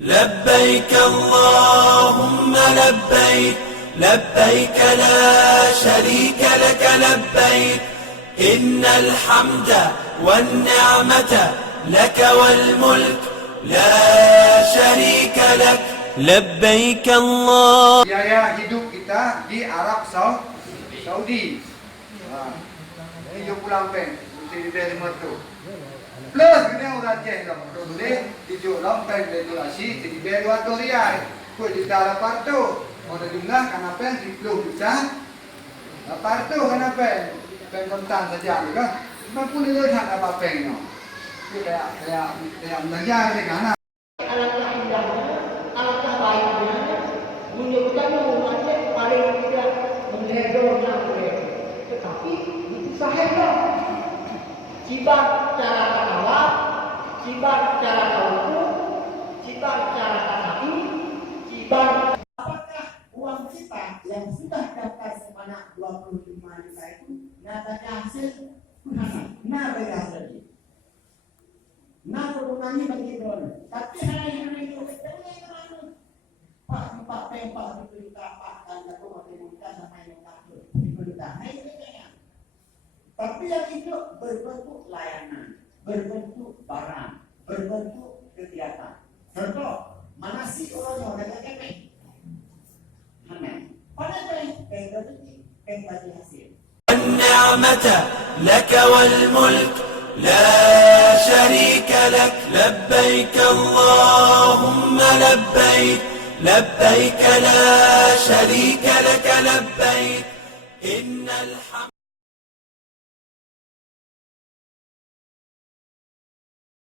لبيك اللهم لبيك لبيك لا شريك لك لبيك إن الحمد والنعمة لك والملك لا شريك لك لبيك الله. Biaya hidup kita di Arab Saudi. Ini jauh pulang pen, mesti diberi mertu. Plus kena orang Aceh dong, boleh dijual pen regulasi, jadi beri 200 rial. Kau di dalam partu, orang jumlah karena pen 10 bisa. Partu karena pen kontan saja, kan? 50 rial tak apa pen no. Itu kayak belajar ni kan? Alangkah indahnya, alangkah baiknya, menunjukkan orang Aceh paling tidak menghedornya oleh. Tetapi itu sahih. Cibat cara katawa, cibat cara kauku, cibat cara kasati, cibat. Apakah uang kita yang sudah daftar sebanyak 25 juta itu nyatanya hasil? Nah, beda hasilnya. Nah, perunannya bagi drone. Tapi hari-hari itu Pak Pempak diperintah Pak dan Dato' Matemika sama yang takut diperintah. Nah, itu kayaknya. Tapi yang itu berbentuk layanan, berbentuk barang, berbentuk kegiatan. Contoh, Manasik orangnya orang kepeng. Pada peng bagi hasil. النعمة لك والملك لا شريك لك لبيك اللهم لبيك لبيك لا شريك لك لبيك إن الحمد